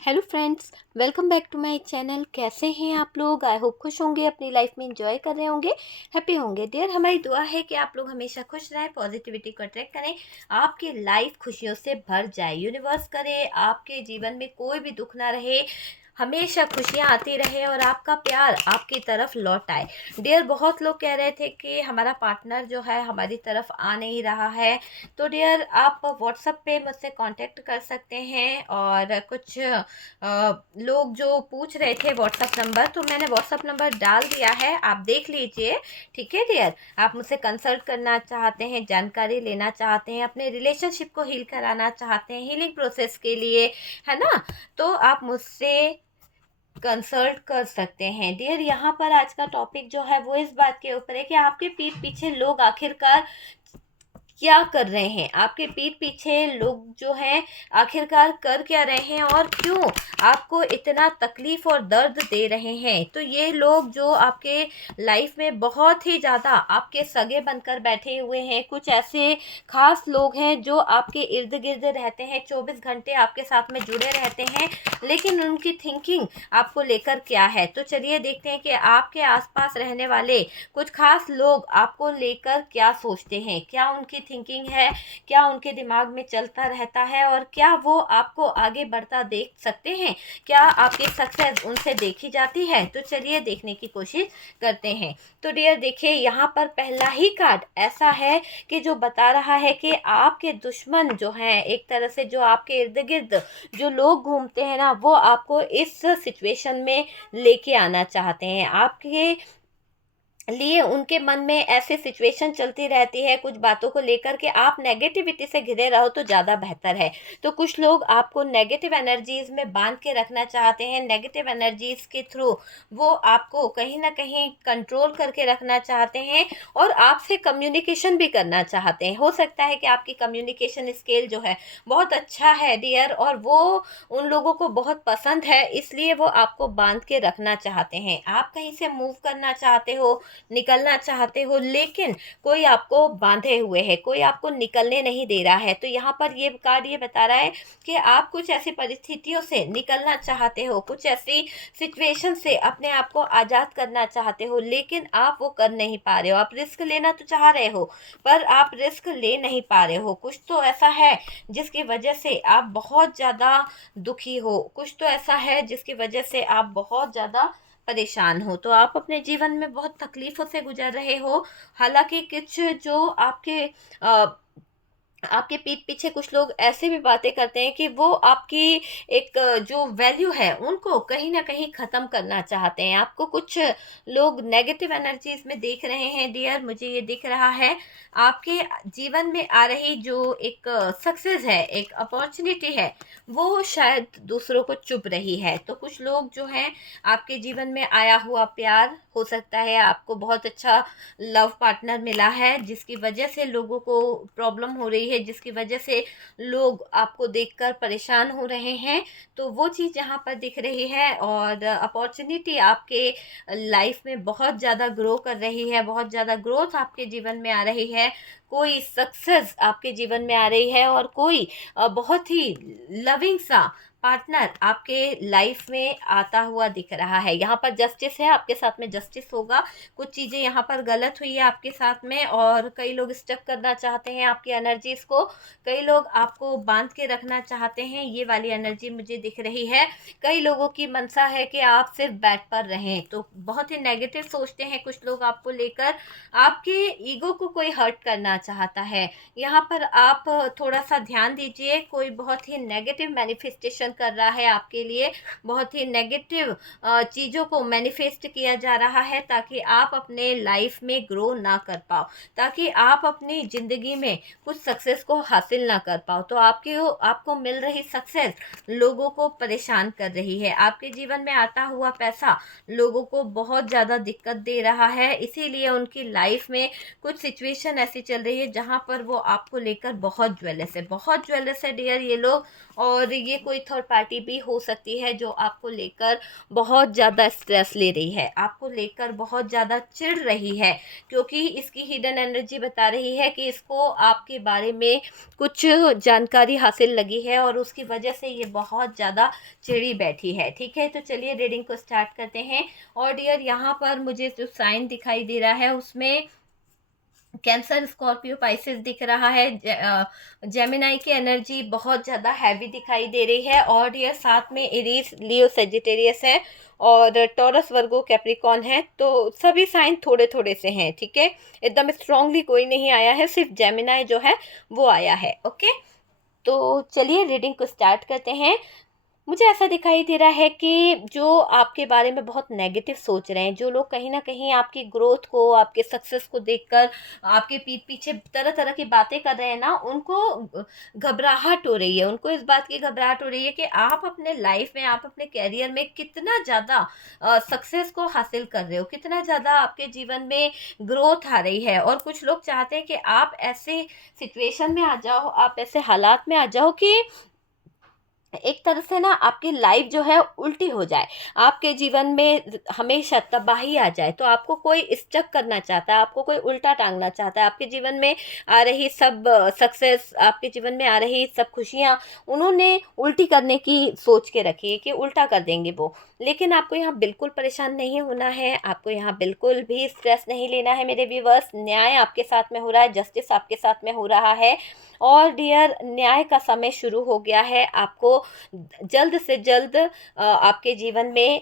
Hello friends, welcome back to my channel. कैसे हैं आप लोग? आई होप खुश होंगे, अपनी लाइफ में एंजॉय कर रहे होंगे, हैप्पी होंगे। डियर, हमारी दुआ है कि आप लोग हमेशा खुश रहें, पॉजिटिविटी को अट्रैक्ट करें, आपकी लाइफ खुशियों से भर जाए। यूनिवर्स करे आपके जीवन में कोई भी दुख ना रहे, हमेशा खुशियाँ आती रहे और आपका प्यार आपकी तरफ लौट आए। डियर, बहुत लोग कह रहे थे कि हमारा पार्टनर जो है हमारी तरफ आ नहीं रहा है। तो डियर, आप व्हाट्सएप पे मुझसे कांटेक्ट कर सकते हैं। और कुछ लोग जो पूछ रहे थे व्हाट्सएप नंबर, तो मैंने व्हाट्सएप नंबर डाल दिया है, आप देख लीजिए। ठीक है डियर, आप मुझसे कंसल्ट करना चाहते हैं, जानकारी लेना चाहते हैं, अपने रिलेशनशिप को हील कराना चाहते हैं, हीलिंग प्रोसेस के लिए, है ना, तो आप मुझसे कंसल्ट कर सकते हैं। डियर, यहाँ पर आज का टॉपिक जो है वो इस बात के ऊपर है कि आपके पीठ पीछे लोग आखिरकार क्या कर रहे हैं। आपके पीठ पीछे लोग जो हैं आखिरकार कर क्या रहे हैं और क्यों आपको इतना तकलीफ और दर्द दे रहे हैं। तो ये लोग जो आपके लाइफ में बहुत ही ज़्यादा आपके सगे बनकर बैठे हुए हैं, कुछ ऐसे खास लोग हैं जो आपके इर्द गिर्द रहते हैं, 24 घंटे आपके साथ में जुड़े रहते हैं, लेकिन उनकी थिंकिंग आपको लेकर क्या है। तो चलिए देखते हैं कि आपके आसपास रहने वाले कुछ खास लोग आपको लेकर क्या सोचते हैं, क्या उनकी थिंकिंग है, क्या उनके दिमाग में चलता रहता है, और क्या वो आपको आगे बढ़ता देख सकते हैं, क्या आपकी सक्सेस उनसे देखी जाती है। तो चलिए देखने की कोशिश करते हैं। तो डियर देखिए, यहाँ पर पहला ही कार्ड ऐसा है कि जो बता रहा है कि आपके दुश्मन जो हैं, एक तरह से जो आपके इर्द गिर्द जो लोग घूमते हैं ना, वो आपको इस सिचुएशन में लेके आना चाहते हैं। आपके लिए उनके मन में ऐसी सिचुएशन चलती रहती है कुछ बातों को लेकर के आप नेगेटिविटी से घिरे रहो तो ज़्यादा बेहतर है। तो कुछ लोग आपको नेगेटिव एनर्जीज में बांध के रखना चाहते हैं, नेगेटिव एनर्जीज के थ्रू वो आपको कहीं ना कहीं कंट्रोल करके रखना चाहते हैं और आपसे कम्युनिकेशन भी करना चाहते हैं। हो सकता है कि आपकी कम्युनिकेशन स्किल जो है बहुत अच्छा है डियर, और वो उन लोगों को बहुत पसंद है, इसलिए वो आपको बांध के रखना चाहते हैं। आप कहीं से मूव करना चाहते हो, निकलना चाहते हो, लेकिन कोई आपको बांधे हुए है, कोई आपको निकलने नहीं दे रहा है। तो यहाँ पर ये कार्ड ये बता रहा है कि आप कुछ ऐसी परिस्थितियों से निकलना चाहते हो, कुछ ऐसी सिचुएशन से अपने आप को आज़ाद करना चाहते हो, लेकिन आप वो कर नहीं पा रहे हो। आप रिस्क लेना तो चाह रहे हो पर आप रिस्क ले नहीं पा रहे हो। कुछ तो ऐसा है जिसकी वजह से आप बहुत ज़्यादा दुखी हो, कुछ तो ऐसा है जिसकी वजह से आप बहुत ज़्यादा परेशान हो। तो आप अपने जीवन में बहुत तकलीफ़ों से गुज़र रहे हो। हालाँकि कुछ जो अ, आपके पीठ पीछे कुछ लोग ऐसे भी बातें करते हैं कि वो आपकी एक जो वैल्यू है उनको कहीं ना कहीं ख़त्म करना चाहते हैं। आपको कुछ लोग नेगेटिव एनर्जीज में देख रहे हैं डियर, मुझे ये दिख रहा है। आपके जीवन में आ रही जो एक सक्सेस है, एक अपॉर्चुनिटी है, वो शायद दूसरों को चुभ रही है। तो कुछ लोग जो हैं आपके जीवन में आया हुआ प्यार, हो सकता है आपको बहुत अच्छा लव पार्टनर मिला है जिसकी वजह से लोगों को प्रॉब्लम हो रही है, जिसकी वजह से लोग आपको देखकर परेशान हो रहे हैं। तो वो चीज़ यहाँ पर दिख रही है और अपॉर्चुनिटी आपके लाइफ में बहुत ज़्यादा ग्रो कर रही है, बहुत ज़्यादा ग्रोथ आपके जीवन में आ रही है, कोई सक्सेस आपके जीवन में आ रही है और कोई बहुत ही लविंग सा पार्टनर आपके लाइफ में आता हुआ दिख रहा है। यहाँ पर जस्टिस है, आपके साथ में जस्टिस होगा। कुछ चीज़ें यहाँ पर गलत हुई है आपके साथ में और कई लोग स्टक करना चाहते हैं आपकी एनर्जीज को, कई लोग आपको बांध के रखना चाहते हैं, ये वाली एनर्जी मुझे दिख रही है। कई लोगों की मंशा है कि आप सिर्फ बेड पर रहें, तो बहुत ही नेगेटिव सोचते हैं कुछ लोग आपको लेकर। आपके ईगो को कोई हर्ट करना चाहता है। यहाँ पर आप थोड़ा सा ध्यान दीजिए, कोई बहुत ही नेगेटिव मैनिफेस्टेशन कर रहा है आपके लिए, बहुत ही नेगेटिव चीज़ों को मैनिफेस्ट किया जा रहा है ताकि आप अपने लाइफ में ग्रो ना कर पाओ, ताकि आप अपनी ज़िंदगी में कुछ सक्सेस को हासिल ना कर पाओ। तो आपको मिल रही सक्सेस लोगों को परेशान कर रही है। आपके जीवन में आता हुआ पैसा लोगों को बहुत ज़्यादा दिक्कत दे रहा है, इसीलिए उनकी लाइफ में कुछ सिचुएशन ऐसी चल रही है जहाँ पर वो आपको लेकर बहुत ज्वेलस है डियर ये लोग। और ये कोई थर्ड पार्टी भी हो सकती है जो आपको लेकर बहुत ज़्यादा स्ट्रेस ले रही है, आपको लेकर बहुत ज़्यादा चिढ़ रही है, क्योंकि इसकी हिडन एनर्जी बता रही है कि इसको आपके बारे में कुछ जानकारी हासिल लगी है और उसकी वजह से ये बहुत ज़्यादा चिड़ी बैठी है। ठीक है, तो चलिए रीडिंग को स्टार्ट करते हैं। और डियर यहाँ पर मुझे जो साइन दिखाई दे रहा है उसमें कैंसर, स्कॉर्पियो, पाइसेस दिख रहा है। जेमिनाई की एनर्जी बहुत ज़्यादा हैवी दिखाई दे रही है। और ये साथ में एरीज, लियो, सेजिटेरियस है और टॉरस, वर्गो, कैप्रिकॉन है। तो सभी साइन थोड़े थोड़े से हैं। ठीक है, एकदम स्ट्रांगली कोई नहीं आया है, सिर्फ जेमिनाई जो है वो आया है। ओके, तो चलिए रीडिंग को स्टार्ट करते हैं। मुझे ऐसा दिखाई दे रहा है कि जो आपके बारे में बहुत नेगेटिव सोच रहे हैं, जो लोग कहीं ना कहीं आपकी ग्रोथ को, आपके सक्सेस को देखकर आपके पीठ पीछे तरह तरह की बातें कर रहे हैं ना, उनको घबराहट हो रही है। उनको इस बात की घबराहट हो रही है कि आप अपने लाइफ में, आप अपने कैरियर में कितना ज़्यादा सक्सेस को हासिल कर रहे हो, कितना ज़्यादा आपके जीवन में ग्रोथ आ रही है। और कुछ लोग चाहते हैं कि आप ऐसे सिचुएशन में आ जाओ, आप ऐसे हालात में आ जाओ कि एक तरह से ना आपकी लाइफ जो है उल्टी हो जाए, आपके जीवन में हमेशा तबाही आ जाए। तो आपको कोई स्टक करना चाहता है, आपको कोई उल्टा टांगना चाहता है। आपके जीवन में आ रही सब सक्सेस, आपके जीवन में आ रही सब खुशियाँ उन्होंने उल्टी करने की सोच के रखी है कि उल्टा कर देंगे वो। लेकिन आपको यहाँ बिल्कुल परेशान नहीं होना है, आपको यहाँ बिल्कुल भी स्ट्रेस नहीं लेना है मेरे व्यूवर्स। न्याय आपके साथ में हो रहा है, जस्टिस आपके साथ में हो रहा है। और डियर, न्याय का समय शुरू हो गया है। आपको जल्द से जल्द आपके जीवन में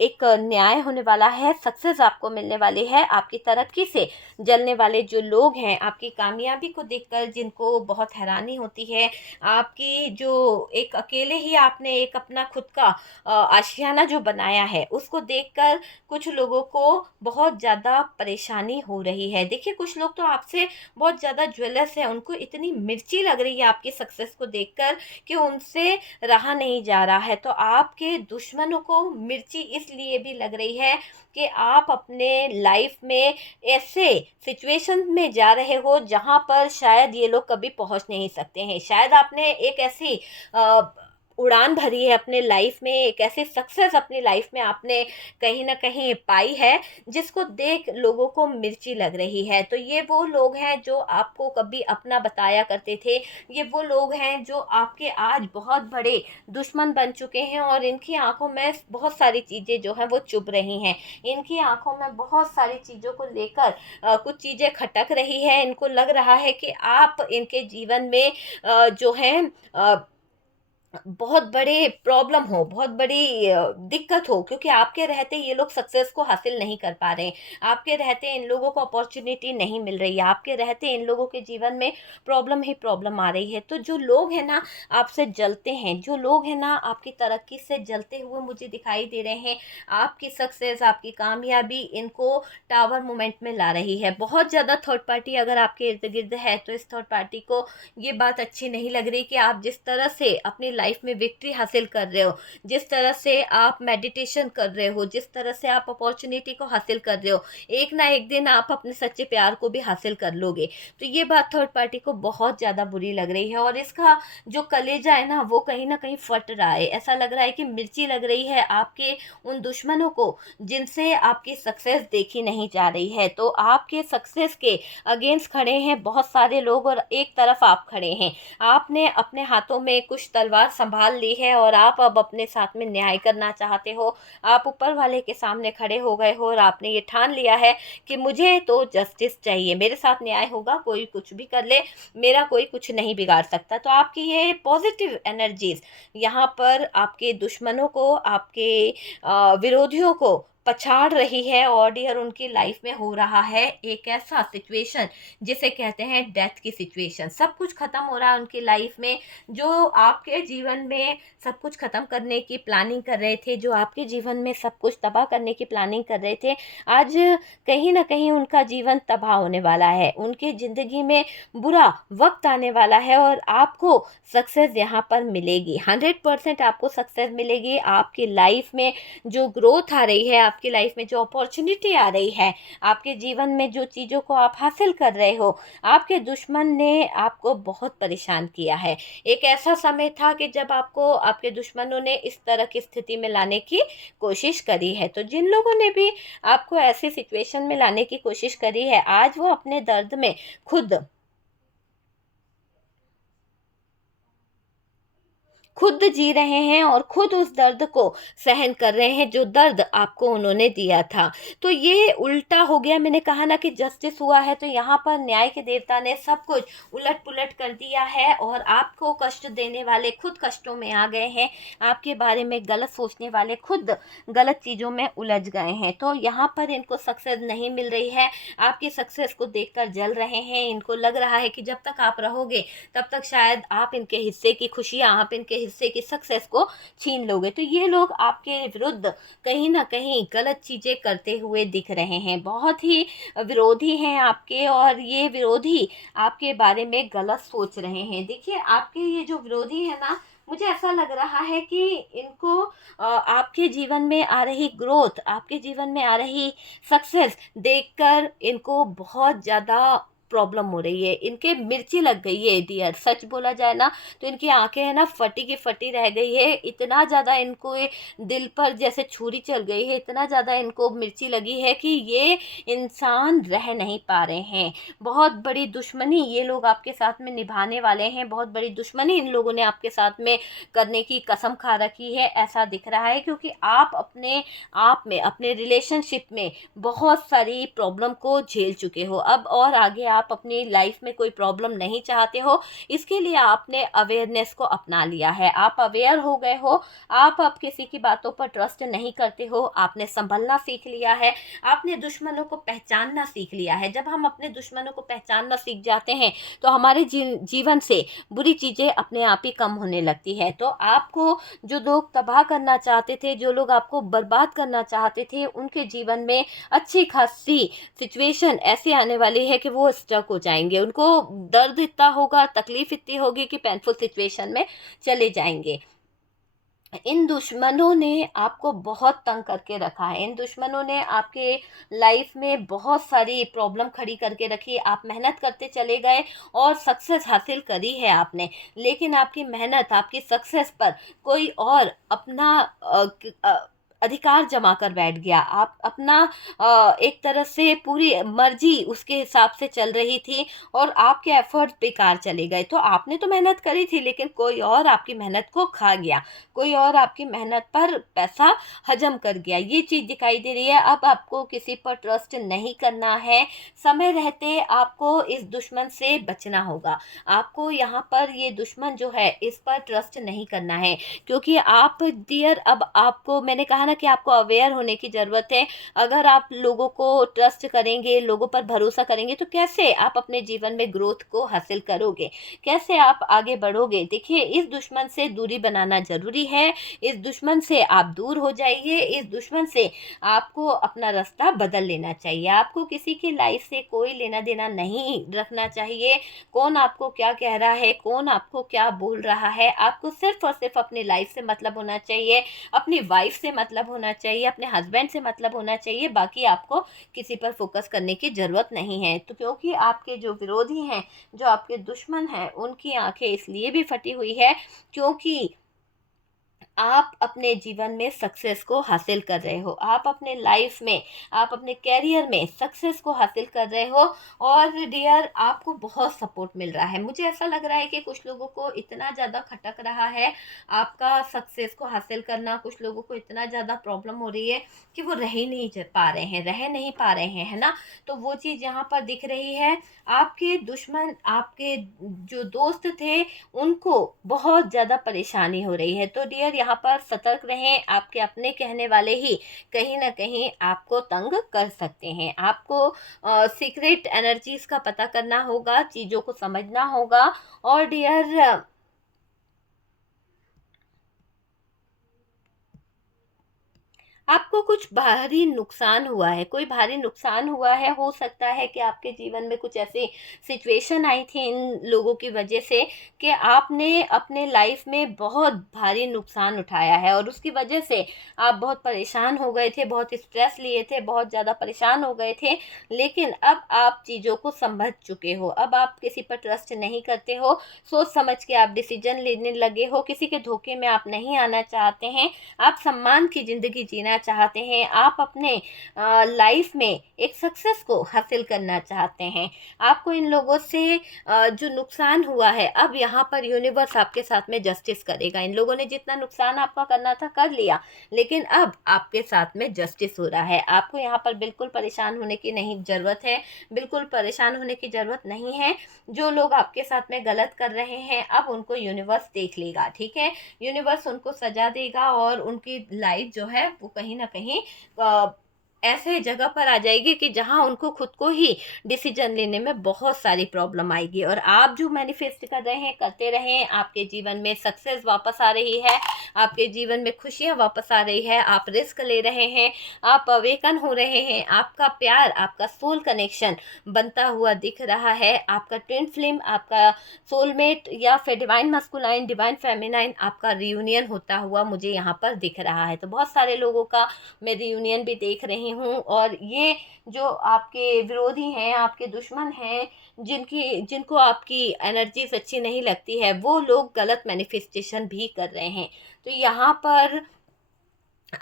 एक न्याय होने वाला है, सक्सेस आपको मिलने वाली है। आपकी तरक्की से जलने वाले जो लोग हैं, आपकी कामयाबी को देखकर जिनको बहुत हैरानी होती है, आपकी जो एक अकेले ही आपने एक अपना खुद का आशियाना जो बनाया है, उसको देखकर कुछ लोगों को बहुत ज़्यादा परेशानी हो रही है। देखिए, कुछ लोग तो आपसे बहुत ज़्यादा ज्वेलस है, उनको इतनी मिर्ची लग रही है आपकी सक्सेस को देखकर कि उनसे रहा नहीं जा रहा है। तो आपके दुश्मनों को मिर्ची इसलिए भी लग रही है कि आप अपने लाइफ में ऐसे सिचुएशन में जा रहे हो जहां पर शायद ये लोग कभी पहुंच नहीं सकते हैं। शायद आपने एक ऐसी उड़ान भरी है अपने लाइफ में, एक ऐसी सक्सेस अपनी लाइफ में आपने कहीं ना कहीं पाई है जिसको देख लोगों को मिर्ची लग रही है। तो ये वो लोग हैं जो आपको कभी अपना बताया करते थे, ये वो लोग हैं जो आपके आज बहुत बड़े दुश्मन बन चुके हैं। और इनकी आंखों में बहुत सारी चीज़ें जो हैं वो चुभ रही हैं, इनकी आंखों में बहुत सारी चीज़ों को लेकर कुछ चीज़ें खटक रही है। इनको लग रहा है कि आप इनके जीवन में जो है बहुत बड़े प्रॉब्लम हो, बहुत बड़ी दिक्कत हो, क्योंकि आपके रहते ये लोग सक्सेस को हासिल नहीं कर पा रहे हैं। आपके रहते इन लोगों को अपॉर्चुनिटी नहीं मिल रही है, आपके रहते इन लोगों के जीवन में प्रॉब्लम ही प्रॉब्लम आ रही है। तो जो लोग हैं ना आपसे जलते हैं, जो लोग हैं ना आपकी तरक्की से जलते हुए मुझे दिखाई दे रहे हैं, आपकी सक्सेस, आपकी कामयाबी इनको टावर मोमेंट में ला रही है। बहुत ज़्यादा थर्ड पार्टी अगर आपके इर्द गिर्द है तो इस थर्ड पार्टी को ये बात अच्छी नहीं लग रही कि आप जिस तरह से अपनी लाइफ में विक्ट्री हासिल कर रहे हो, जिस तरह से आप मेडिटेशन कर रहे हो, जिस तरह से आप अपॉर्चुनिटी को हासिल कर रहे हो, एक ना एक दिन आप अपने सच्चे प्यार को भी हासिल कर लोगे। तो ये बात थर्ड पार्टी को बहुत ज़्यादा बुरी लग रही है और इसका जो कलेजा है ना वो कहीं ना कहीं फट रहा है। ऐसा लग रहा है कि मिर्ची लग रही है आपके उन दुश्मनों को जिनसे आपकी सक्सेस देखी नहीं जा रही है। तो आपके सक्सेस के अगेंस्ट खड़े हैं बहुत सारे लोग और एक तरफ आप खड़े हैं। आपने अपने हाथों में कुछ तलवार संभाल ली है और आप अब अपने साथ में न्याय करना चाहते हो। आप ऊपर वाले के सामने खड़े हो गए हो और आपने ये ठान लिया है कि मुझे तो जस्टिस चाहिए, मेरे साथ न्याय होगा, कोई कुछ भी कर ले, मेरा कोई कुछ नहीं बिगाड़ सकता। तो आपकी ये पॉजिटिव एनर्जीज यहाँ पर आपके दुश्मनों को, आपके विरोधियों को पछाड़ रही है। और डियर, उनकी लाइफ में हो रहा है एक ऐसा सिचुएशन जिसे कहते हैं डेथ की सिचुएशन। सब कुछ खत्म हो रहा है उनकी लाइफ में। जो आपके जीवन में सब कुछ खत्म करने की प्लानिंग कर रहे थे, जो आपके जीवन में सब कुछ तबाह करने की प्लानिंग कर रहे थे, आज कहीं ना कहीं उनका जीवन तबाह होने वाला है। उनकी ज़िंदगी में बुरा वक्त आने वाला है और आपको सक्सेस यहाँ पर मिलेगी, 100% आपको सक्सेस मिलेगी। आपकी लाइफ में जो ग्रोथ आ रही है, आपकी लाइफ में जो अपॉर्चुनिटी आ रही है, आपके जीवन में जो चीज़ों को आप हासिल कर रहे हो, आपके दुश्मन ने आपको बहुत परेशान किया है। एक ऐसा समय था कि जब आपको आपके दुश्मनों ने इस तरह की स्थिति में लाने की कोशिश करी है। तो जिन लोगों ने भी आपको ऐसी सिचुएशन में लाने की कोशिश करी है, आज वो अपने दर्द में खुद जी रहे हैं और खुद उस दर्द को सहन कर रहे हैं जो दर्द आपको उन्होंने दिया था। तो ये उल्टा हो गया। मैंने कहा ना कि जस्टिस हुआ है, तो यहाँ पर न्याय के देवता ने सब कुछ उलट-पुलट कर दिया है और आपको कष्ट देने वाले खुद कष्टों में आ गए हैं। आपके बारे में गलत सोचने वाले खुद गलत चीज़ों में उलझ गए हैं। तो यहाँ पर इनको सक्सेस नहीं मिल रही है। आपकी सक्सेस को देखकर जल रहे हैं। इनको लग रहा है कि जब तक आप रहोगे तब तक शायद आप इनके हिस्से की खुशियाँ, आप इनके हिस्से की सक्सेस को छीन लोगे। तो ये लोग आपके विरुद्ध कहीं न कहीं गलत चीज़ें करते हुए दिख रहे हैं। बहुत ही विरोधी हैं आपके और ये विरोधी आपके बारे में गलत सोच रहे हैं। देखिए, आपके ये जो विरोधी है ना, मुझे ऐसा लग रहा है कि इनको आपके जीवन में आ रही ग्रोथ, आपके जीवन में आ रही सक्सेस देखकर इनको बहुत ज़्यादा प्रॉब्लम हो रही है। इनके मिर्ची लग गई है डियर, सच बोला जाए ना तो इनकी आँखें है ना फटी की फटी रह गई है। इतना ज़्यादा इनको ये दिल पर जैसे छुरी चल गई है, इतना ज़्यादा इनको मिर्ची लगी है कि ये इंसान रह नहीं पा रहे हैं। बहुत बड़ी दुश्मनी ये लोग आपके साथ में निभाने वाले हैं, बहुत बड़ी दुश्मनी इन लोगों ने आपके साथ में करने की कसम खा रखी है, ऐसा दिख रहा है। क्योंकि आप अपने आप में, अपने रिलेशनशिप में बहुत सारी प्रॉब्लम को झेल चुके हो। अब और आगे आप अपनी लाइफ में कोई प्रॉब्लम नहीं चाहते हो, इसके लिए आपने अवेयरनेस को अपना लिया है। आप अवेयर हो गए हो, आप अब किसी की बातों पर ट्रस्ट नहीं करते हो, आपने संभलना सीख लिया है, आपने दुश्मनों को पहचानना सीख लिया है। जब हम अपने दुश्मनों को पहचानना सीख जाते हैं तो हमारे जीवन से बुरी चीज़ें अपने आप ही कम होने लगती है। तो आपको जो लोग तबाह करना चाहते थे, जो लोग आपको बर्बाद करना चाहते थे, उनके जीवन में अच्छी खासी सिचुएशन ऐसी आने वाली है कि वो स्टक हो जाएँगे। उनको दर्द इतना होगा, तकलीफ़ इतनी होगी कि पेनफुल सिचुएशन में चले जाएँगे। इन दुश्मनों ने आपको बहुत तंग करके रखा है। इन दुश्मनों ने आपके लाइफ में बहुत सारी प्रॉब्लम खड़ी करके रखी। आप मेहनत करते चले गए और सक्सेस हासिल करी है आपने, लेकिन आपकी मेहनत, आपकी सक्सेस पर कोई और अपना अधिकार जमा कर बैठ गया। आप अपना एक तरह से पूरी मर्ज़ी उसके हिसाब से चल रही थी और आपके एफ़र्ट बेकार चले गए। तो आपने तो मेहनत करी थी, लेकिन कोई और आपकी मेहनत को खा गया। कोई और आपकी मेहनत पर पैसा हजम कर गया। ये चीज़ दिखाई दे रही है। अब आपको किसी पर ट्रस्ट नहीं करना है। समय रहते आपको इस दुश्मन से बचना होगा। आपको यहाँ पर ये दुश्मन जो है इस पर ट्रस्ट नहीं करना है, क्योंकि आप डियर, अब आपको मैंने कहा ना कि आपको अवेयर होने की ज़रूरत है। अगर आप लोगों को ट्रस्ट करेंगे, लोगों पर भरोसा करेंगे, तो कैसे आप अपने जीवन में ग्रोथ को हासिल करोगे? कैसे आप आगे बढ़ोगे? देखिए, इस दुश्मन से दूरी बनाना ज़रूरी है। इस दुश्मन से आप दूर हो जाइए। इस दुश्मन से आपको अपना रास्ता बदल लेना चाहिए। आपको किसी की लाइफ से कोई लेना-देना नहीं रखना चाहिए। कौन आपको क्या कह रहा है, कौन आपको क्या बोल रहा है, आपको सिर्फ़ और सिर्फ़ अपनी लाइफ से मतलब होना चाहिए, अपनी वाइफ़ से मतलब होना चाहिए, अपने हस्बैंड से मतलब होना चाहिए। बाकी आपको किसी पर फ़ोकस करने की ज़रूरत नहीं है। तो क्योंकि आपके जो विरोधी हैं, जो आपके दुश्मन हैं, उनकी आँखें इसलिए भी फटी हुई है क्योंकि आप अपने जीवन में सक्सेस को हासिल कर रहे हो। आप अपने लाइफ में, आप अपने करियर में सक्सेस को हासिल कर रहे हो और डियर आपको बहुत सपोर्ट मिल रहा है। मुझे ऐसा लग रहा है कि कुछ लोगों को इतना ज़्यादा खटक रहा है आपका सक्सेस को हासिल करना, कुछ लोगों को इतना ज़्यादा प्रॉब्लम हो रही है कि वो रह ही नहीं पा रहे हैं, रह नहीं पा रहे हैं, है ना? तो वो चीज़ यहाँ पर दिख रही है। आपके दुश्मन, आपके जो दोस्त थे, उनको बहुत ज़्यादा परेशानी हो रही है। तो डियर यहाँ पर सतर्क रहें। आपके अपने कहने वाले ही कहीं न कहीं आपको तंग कर सकते हैं। आपको सीक्रेट एनर्जीज़ का पता करना होगा, चीज़ों को समझना होगा और डियर आपको कुछ भारी नुकसान हुआ है, कोई भारी नुकसान हुआ है, हो सकता है कि आपके जीवन में कुछ ऐसी सिचुएशन आई थी इन लोगों की वजह से कि आपने अपने लाइफ में बहुत भारी नुकसान उठाया है और उसकी वजह से आप बहुत परेशान हो गए थे, बहुत स्ट्रेस लिए थे, बहुत ज़्यादा परेशान हो गए थे। लेकिन अब आप चीज़ों को समझ चुके हो, अब आप किसी पर ट्रस्ट नहीं करते हो, सोच समझ के आप डिसीजन लेने लगे हो, किसी के धोखे में आप नहीं आना चाहते हैं, आप सम्मान की ज़िंदगी जीना चाहते हैं, आप अपने लाइफ में एक सक्सेस को हासिल करना चाहते हैं। आपको इन लोगों से जो नुकसान हुआ है, अब यहाँ पर यूनिवर्स आपके साथ में जस्टिस करेगा। इन लोगों ने जितना नुकसान आपका करना था कर लिया, लेकिन अब आपके साथ में जस्टिस हो रहा है। आपको यहाँ पर बिल्कुल परेशान होने की नहीं ज़रूरत है, बिल्कुल परेशान होने की ज़रूरत नहीं है। जो लोग आपके साथ में गलत कर रहे हैं, अब उनको यूनिवर्स देख लेगा, ठीक है? यूनिवर्स उनको सजा देगा और उनकी लाइफ जो है वो कहीं न कहीं ऐसे जगह पर आ जाएगी कि जहाँ उनको खुद को ही डिसीजन लेने में बहुत सारी प्रॉब्लम आएगी। और आप जो मैनिफेस्ट कर रहे हैं, करते रहें, आपके जीवन में सक्सेस वापस आ रही है, आपके जीवन में खुशियाँ वापस आ रही है, आप रिस्क ले रहे हैं, आप अवेकन हो रहे हैं, आपका प्यार, आपका सोल कनेक्शन बनता हुआ दिख रहा है, आपका ट्विन फ्लेम, आपका सोलमेट या फिर डिवाइन मस्कुलाइन, डिवाइन फेमिनाइन, आपका रियूनियन होता हुआ मुझे यहाँ पर दिख रहा है। तो बहुत सारे लोगों का मैं रियूनियन भी देख रही हूँ और ये जो आपके विरोधी हैं, आपके दुश्मन हैं, जिनको आपकी एनर्जीज अच्छी नहीं लगती है, वो लोग गलत मैनिफेस्टेशन भी कर रहे हैं। तो यहाँ पर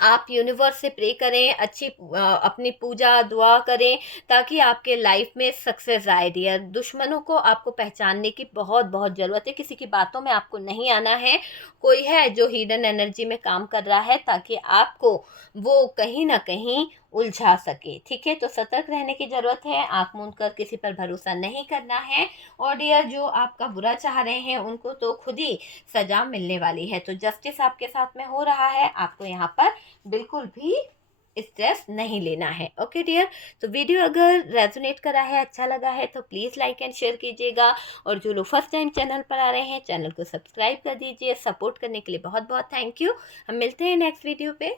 आप यूनिवर्स से प्रे करें, अच्छी अपनी पूजा दुआ करें, ताकि आपके लाइफ में सक्सेस आए डियर। दुश्मनों को आपको पहचानने की बहुत बहुत ज़रूरत है, किसी की बातों में आपको नहीं आना है। कोई है जो हिडन एनर्जी में काम कर रहा है ताकि आपको वो कहीं ना कहीं उलझा सके, ठीक है? तो सतर्क रहने की ज़रूरत है, आँख मूंद कर किसी पर भरोसा नहीं करना है। और डियर, जो आपका बुरा चाह रहे हैं उनको तो खुद ही सजा मिलने वाली है। तो जस्टिस आपके साथ में हो रहा है, आपको यहाँ पर बिल्कुल भी स्ट्रेस नहीं लेना है। ओके डियर, तो वीडियो अगर रेजोनेट करा है, अच्छा लगा है, तो प्लीज़ लाइक एंड शेयर कीजिएगा। और जो लोग फर्स्ट टाइम चैनल पर आ रहे हैं, चैनल को सब्सक्राइब कर दीजिए। सपोर्ट करने के लिए बहुत बहुत थैंक यू। हम मिलते हैं नेक्स्ट वीडियो पे।